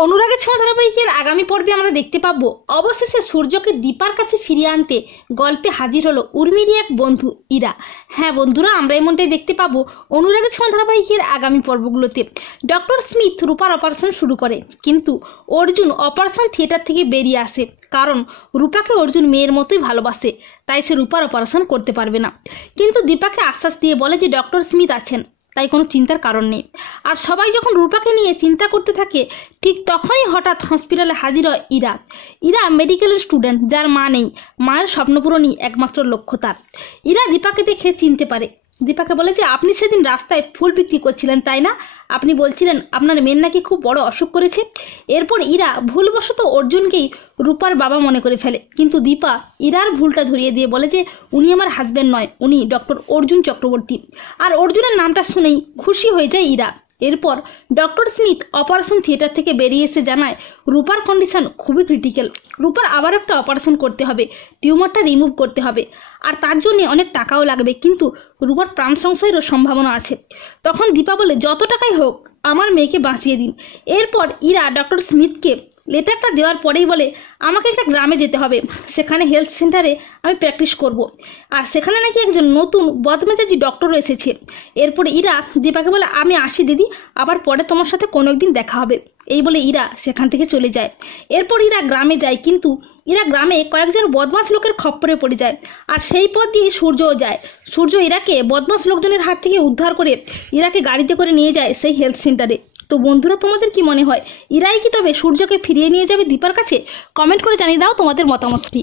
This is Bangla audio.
অনুরাগের ছোঁয়া ধারাবাহিকের আগামী পর্বে আমরা দেখতে পাবো অবশেষে সূর্যকে দীপার কাছে ফিরিয়ে আনতে গল্পে হাজির হলো উর্মিরই এক বন্ধু ইরা। হ্যাঁ বন্ধুরা, আমরা এমনটাই দেখতে পাবো অনুরাগের ছোঁয়া ধারাবাহিকের আগামী পর্বগুলোতে। ডক্টর স্মিথ রূপার অপারেশন শুরু করে, কিন্তু অর্জুন অপারেশন থিয়েটার থেকে বেরিয়ে আসে, কারণ রূপাকে অর্জুন মেয়ের মতোই ভালোবাসে, তাই সে রূপার অপারেশন করতে পারবে না। কিন্তু দীপাকে আশ্বাস দিয়ে বলে যে ডক্টর স্মিথ আছেন, তাই কোনো চিন্তার কারণ নেই। আর সবাই যখন রূপাকে নিয়ে চিন্তা করতে থাকে, ঠিক তখনই হঠাৎ হসপিটালে হাজির হয় ইরা। ইরা মেডিকেলের স্টুডেন্ট, যার মা নেই। মায়ের স্বপ্নপূরণই একমাত্র লক্ষ্য তার। ইরা দীপাকে দেখে চিনতে পারে। দীপাকে বলে যে আপনি সেদিন রাস্তায় ফুল বিক্রি করছিলেন, তাই না? আপনি বলছিলেন আপনার মেয়ের নাকি খুব বড় অসুখ করেছে। এরপর ইরা ভুলবশত অর্জুনকেই রূপার বাবা মনে করে ফেলে, কিন্তু দীপা ইরার ভুলটা ধরিয়ে দিয়ে বলে যে উনি আমার হাজব্যান্ড নয়, উনি ডক্টর অর্জুন চক্রবর্তী। আর অর্জুনের নামটা শুনেই খুশি হয়ে যায় ইরা। এরপর ডক্টর স্মিথ অপারেশন থিয়েটার থেকে বেরিয়ে এসে জানায় রূপার কন্ডিশন খুবই ক্রিটিক্যাল। রূপার আবার একটা অপারেশন করতে হবে, টিউমারটা রিমুভ করতে হবে, আর তার জন্য অনেক টাকাও লাগবে, কিন্তু রূপার প্রাণ সংশয়েরও সম্ভাবনা আছে। তখন দীপা বলে যত টাকাই হোক আমার মেয়েকে বাঁচিয়ে দিন। এরপর ইরা ডক্টর স্মিথকে লেটারটা দেওয়ার পরেই বলে আমাকে একটা গ্রামে যেতে হবে, সেখানে হেলথ সেন্টারে আমি প্র্যাকটিস করব, আর সেখানে নাকি একজন নতুন বদমেজাজি ডক্টরও এসেছে। এরপরে ইরা দীপাকে বলে আমি আসি দিদি, আবার পরে তোমার সাথে কোনো একদিন দেখা হবে। এই বলে ইরা সেখান থেকে চলে যায়। এরপর ইরা গ্রামে যায়, কিন্তু ইরা গ্রামে কয়েকজন বদমাস লোকের খপ্পরে পড়ে যায়, আর সেই পথ দিয়ে সূর্যও যায়। সূর্য ইরাকে বদমাস লোকজনের হাত থেকে উদ্ধার করে ইরাকে গাড়িতে করে নিয়ে যায় সেই হেলথ সেন্টারে। তো বন্ধুরা, তোমাদের কি মনে হয় ইরাই কি তবে সূর্যকে ফিরিয়ে নিয়ে যাবে দীপার কাছে? কমেন্ট করে জানিয়ে দাও তোমাদের মতামতটি।